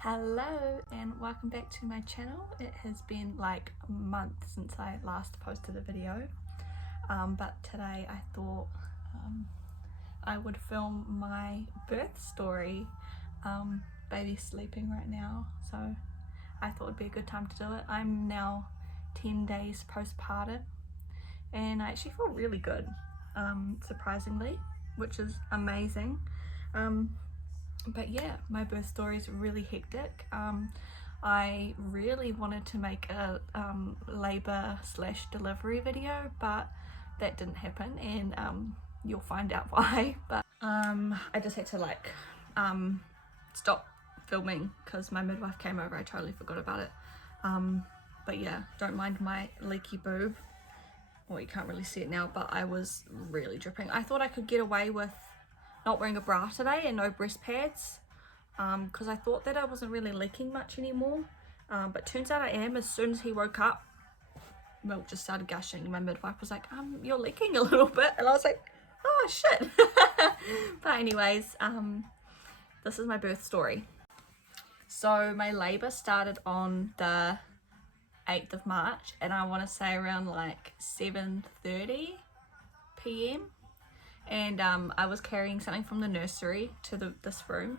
Hello and welcome back to my channel. It has been like a month since I last posted a video, but today I thought I would film my birth story. Baby's sleeping right now, so I thought it'd be a good time to do it. I'm now 10 days postpartum and I actually feel really good, surprisingly, which is amazing. But yeah, my birth story is really hectic. I really wanted to make a labor/delivery video, but that didn't happen, and you'll find out why. But I just had to stop filming because my midwife came over. I totally forgot about it. But yeah, don't mind my leaky boob. Well, you can't really see it now, but I was really dripping. I thought I could get away with not wearing a bra today and no breast pads, because I thought that I wasn't really leaking much anymore, but turns out I am. As soon as he woke up, milk just started gushing. My midwife was like, you're leaking a little bit, and I was like, oh shit. But anyways, this is my birth story. So my labor started on the 8th of March, and I want to say around like 7:30 p.m. and I was carrying something from the nursery to this room,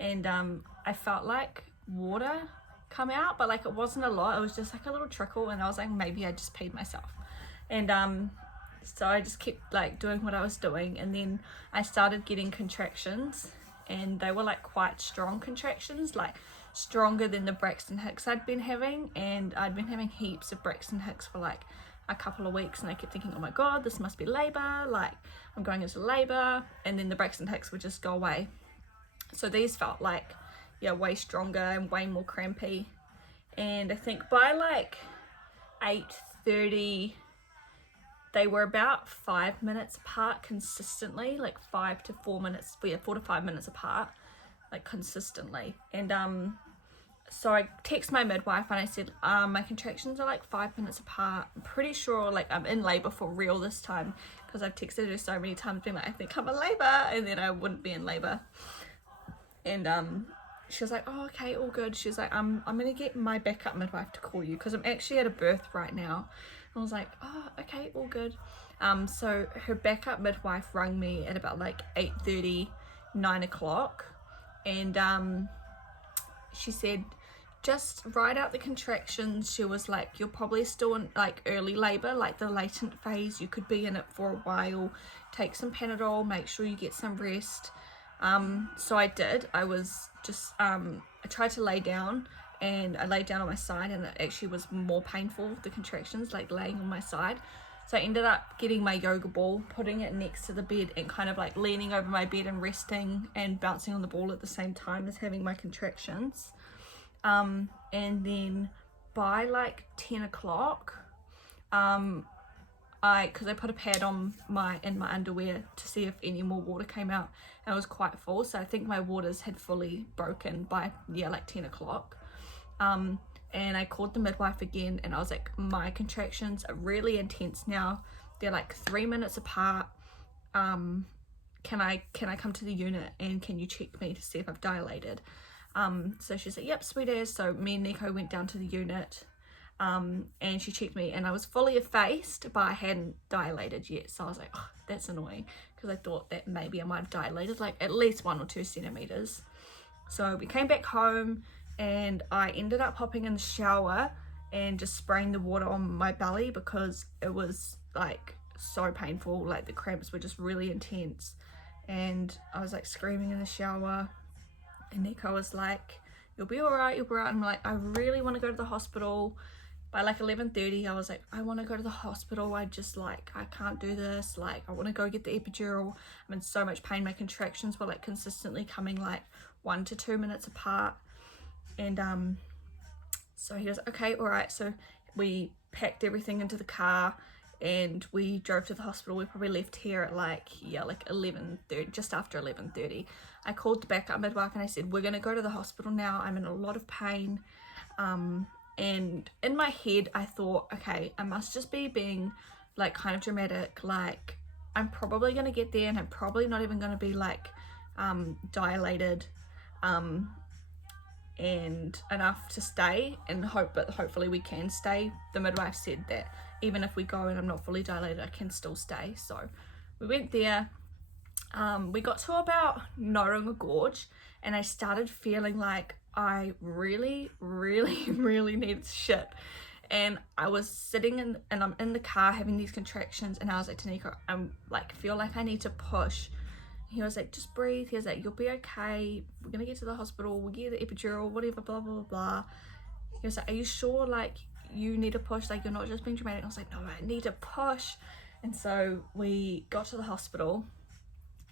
and I felt like water come out, but like it wasn't a lot. It was just like a little trickle, and I was like, maybe I just peed myself. And so I just kept like doing what I was doing, and then I started getting contractions, and they were like quite strong contractions, like stronger than the Braxton Hicks I'd been having, and I'd been having heaps of Braxton Hicks for like a couple of weeks, and I kept thinking, oh my god, this must be labor, like I'm going into labor, and then the Braxton Hicks would just go away. So these felt like, yeah, way stronger and way more crampy. And I think by like 8:30 they were about 5 minutes apart consistently, like 4 to 5 minutes apart, like consistently. And so I text my midwife and I said, my contractions are like 5 minutes apart. I'm pretty sure like I'm in labor for real this time, because I've texted her so many times being like, I think I'm in labor, and then I wouldn't be in labor. And she was like, oh, okay, all good. She was like, I'm gonna get my backup midwife to call you because I'm actually at a birth right now. And I was like, oh, okay, all good. So her backup midwife rang me at about like 8:30, 9 o'clock, and she said, just write out the contractions. She was like, you're probably still in like early labor, like the latent phase. You could be in it for a while. Take some Panadol, make sure you get some rest. So I did. I was just, I tried to lay down, and I laid down on my side, and it actually was more painful, the contractions, like laying on my side. So I ended up getting my yoga ball, putting it next to the bed, and kind of like leaning over my bed and resting and bouncing on the ball at the same time as having my contractions. And then by like 10 o'clock, because I put a pad on in my underwear to see if any more water came out, and it was quite full, so I think my waters had fully broken by like 10 o'clock. And I called the midwife again, and I was like, my contractions are really intense now, they're like 3 minutes apart. Can I come to the unit, and can you check me to see if I've dilated? So she said, yep, sweet as. So me and Nico went down to the unit, and she checked me, and I was fully effaced, but I hadn't dilated yet. So I was like, oh, that's annoying, because I thought that maybe I might have dilated like at least 1 or 2 centimeters. So we came back home, and I ended up hopping in the shower and just spraying the water on my belly, because it was like so painful, like the cramps were just really intense. And I was like screaming in the shower, and Nico was like, you'll be all right, you'll be all right. And I'm like, I really want to go to the hospital. By like 11:30 I was like, I want to go to the hospital. I can't do this. Like, I want to go get the epidural. I'm in so much pain. My contractions were like consistently coming like 1 to 2 minutes apart. And so he goes, okay, all right. So we packed everything into the car, and we drove to the hospital. We probably left here at like 11:30, just after 11:30. I called the backup midwife and I said, we're gonna go to the hospital now. I'm in a lot of pain. And in my head I thought, okay, I must just be being like kind of dramatic, like I'm probably gonna get there and I'm probably not even gonna be like dilated, and enough to stay, and hopefully we can stay. The midwife said that even if we go and I'm not fully dilated, I can still stay. So we went there. We got to about Noronga Gorge, and I started feeling like I really needed shit. And I was sitting and I'm in the car having these contractions, and I was like to Nico, I'm like, feel like I need to push. He was like, just breathe. He was like, you'll be okay. We're gonna get to the hospital. We'll get the epidural, whatever, blah, blah, blah, blah. He was like, are you sure, like, you need to push? Like, you're not just being dramatic. I was like, no, I need to push. And so we got to the hospital,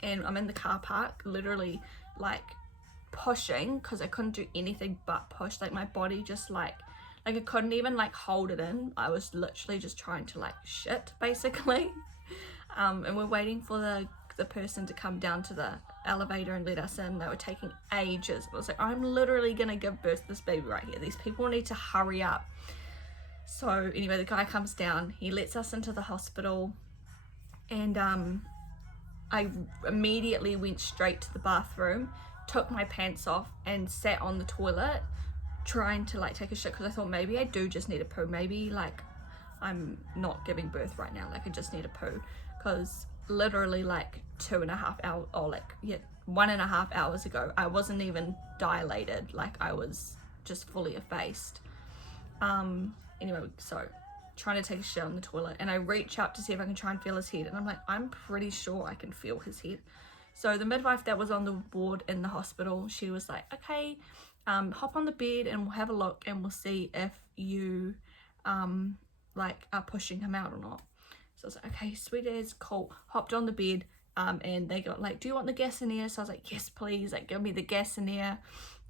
and I'm in the car park, literally, like, pushing, because I couldn't do anything but push. Like, my body just, like I couldn't even, like, hold it in. I was literally just trying to, like, shit, basically. And we're waiting for the person to come down to the elevator and let us in. They were taking ages. I was like, I'm literally gonna give birth to this baby right here. These people need to hurry up. So anyway, the guy comes down, he lets us into the hospital, and I immediately went straight to the bathroom, took my pants off and sat on the toilet trying to, like, take a shit, because I thought maybe I do just need a poo. Maybe, like, I'm not giving birth right now, like, I just need a poo. Because literally, like, 2.5 hours, or like, yeah, 1.5 hours ago, I wasn't even dilated. Like, I was just fully effaced. Anyway, so trying to take a shit on the toilet, and I reach up to see if I can try and feel his head, and I'm like, I'm pretty sure I can feel his head. So the midwife that was on the ward in the hospital, she was like, okay, hop on the bed and we'll have a look and we'll see if you like are pushing him out or not. So I was like, okay, sweet as, cool. Hopped on the bed, and they got like, do you want the gas in here? So I was like, yes please, like, give me the gas in here.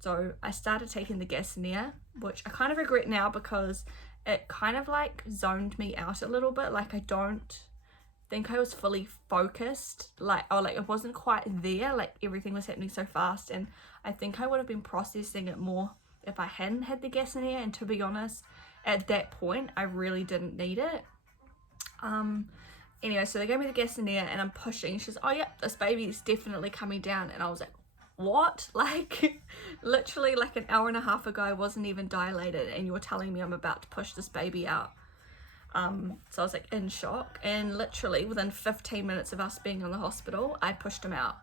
So I started taking the gas in here, which I kind of regret now, because it kind of like zoned me out a little bit. Like, I don't think I was fully focused, like, or like it wasn't quite there, like everything was happening so fast, and I think I would have been processing it more if I hadn't had the gas in here. And to be honest, at that point I really didn't need it. Anyway, so they gave me the gas in there and I'm pushing. She's, oh yeah, this baby is definitely coming down. And I was like, what? Like, literally like an hour and a half ago I wasn't even dilated, and you're telling me I'm about to push this baby out. So I was like in shock, and literally within 15 minutes of us being in the hospital, I pushed him out.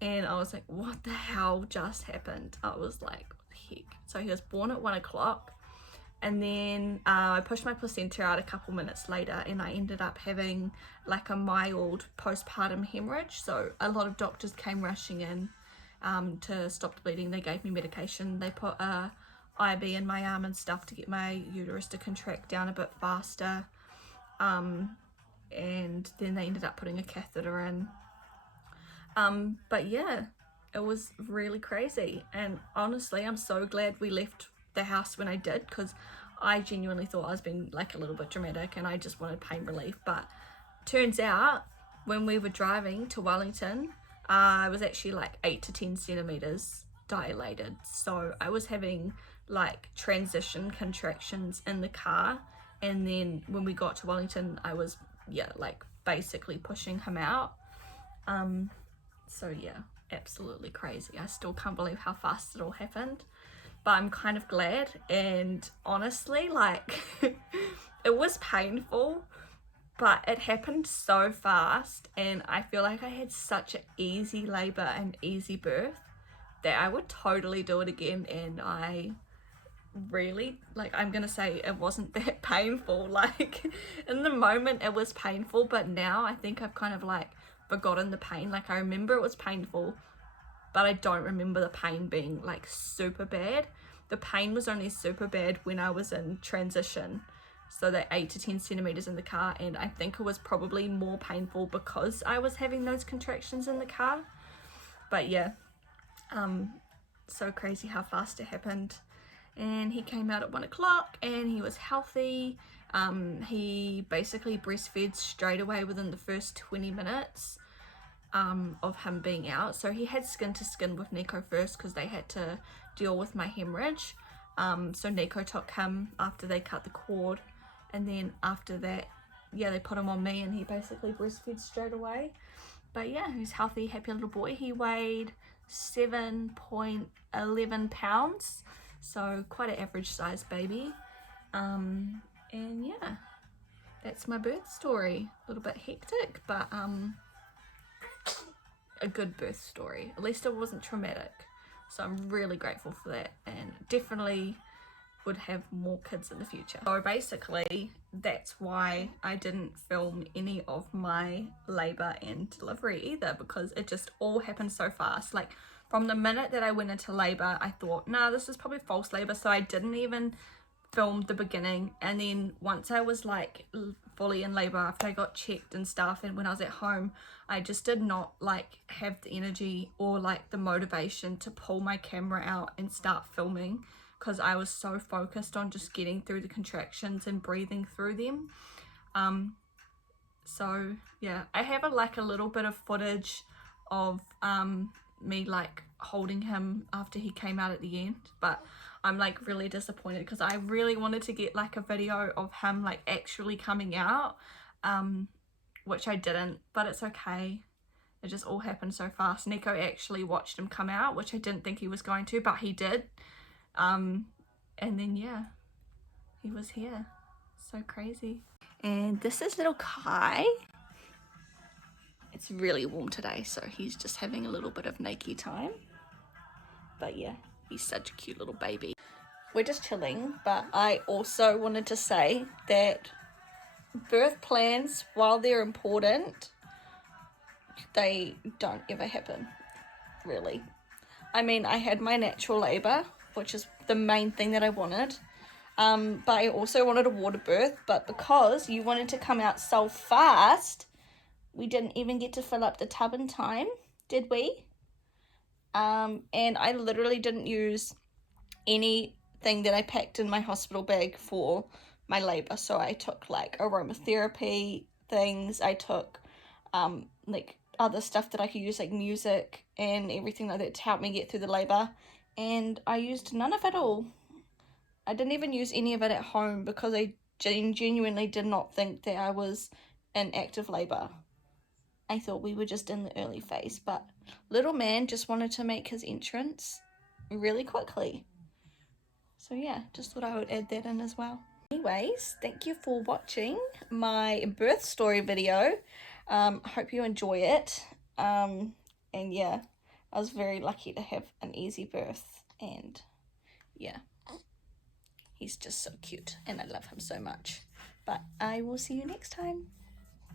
And I was like, what the hell just happened? I was like, what the heck? So he was born at 1 o'clock, and then I pushed my placenta out a couple minutes later, and I ended up having like a mild postpartum hemorrhage. So a lot of doctors came rushing in to stop the bleeding. They gave me medication. They put a IV in my arm and stuff to get my uterus to contract down a bit faster, and then they ended up putting a catheter in. But yeah, it was really crazy, and honestly I'm so glad we left the house when I did, because I genuinely thought I was being like a little bit dramatic and I just wanted pain relief. But turns out when we were driving to Wellington, I was actually like 8 to 10 centimeters dilated. So I was having like transition contractions in the car, and then when we got to Wellington I was, yeah, like basically pushing him out. So yeah, absolutely crazy. I still can't believe how fast it all happened, but I'm kind of glad. And honestly, like it was painful, but it happened so fast, and I feel like I had such an easy labor and easy birth that I would totally do it again. And I really, like, I'm gonna say it wasn't that painful. Like, in the moment it was painful, but now I think I've kind of like forgotten the pain. Like, I remember it was painful, but I don't remember the pain being like super bad. The pain was only super bad when I was in transition, so that 8 to 10 centimeters in the car, and I think it was probably more painful because I was having those contractions in the car. But yeah, so crazy how fast it happened. And he came out at 1 o'clock and he was healthy. He basically breastfed straight away within the first 20 minutes of him being out. So he had skin to skin with Nico first, because they had to deal with my hemorrhage. So Nico took him after they cut the cord, and then after that, yeah, they put him on me, and he basically breastfed straight away. But yeah, he was healthy, happy little boy. He weighed 7.11 pounds, so quite an average size baby. And yeah, that's my birth story. A little bit hectic, but a good birth story. At least it wasn't traumatic, so I'm really grateful for that, and definitely would have more kids in the future. So basically that's why I didn't film any of my labor and delivery either, because it just all happened so fast. Like from the minute that I went into labor, I thought, nah, this is probably false labor, so I didn't even film the beginning. And then once I was like fully in labor, after I got checked and stuff, and when I was at home, I just did not like have the energy or like the motivation to pull my camera out and start filming, because I was so focused on just getting through the contractions and breathing through them. So yeah, I have a little bit of footage of me like holding him after he came out at the end, but I'm like really disappointed because I really wanted to get like a video of him like actually coming out, which I didn't, but it's okay. It just all happened so fast. Nico actually watched him come out, which I didn't think he was going to, but he did. And then yeah, he was here. So crazy. And this is little Kai. It's really warm today, so he's just having a little bit of naked time. But yeah, he's such a cute little baby. We're just chilling, but I also wanted to say that birth plans, while they're important, they don't ever happen, really. I mean, I had my natural labor, which is the main thing that I wanted. But I also wanted a water birth, but because you wanted to come out so fast, we didn't even get to fill up the tub in time, did we? And I literally didn't use anything that I packed in my hospital bag for my labor. So I took like aromatherapy things, I took like other stuff that I could use, like music and everything like that, to help me get through the labor, and I used none of it all. I didn't even use any of it at home because I genuinely did not think that I was in active labor. I thought we were just in the early phase, but little man just wanted to make his entrance really quickly. So yeah, just thought I would add that in as well. Anyways, thank you for watching my birth story video. Hope you enjoy it. And yeah, I was very lucky to have an easy birth, and yeah, he's just so cute and I love him so much. But I will see you next time.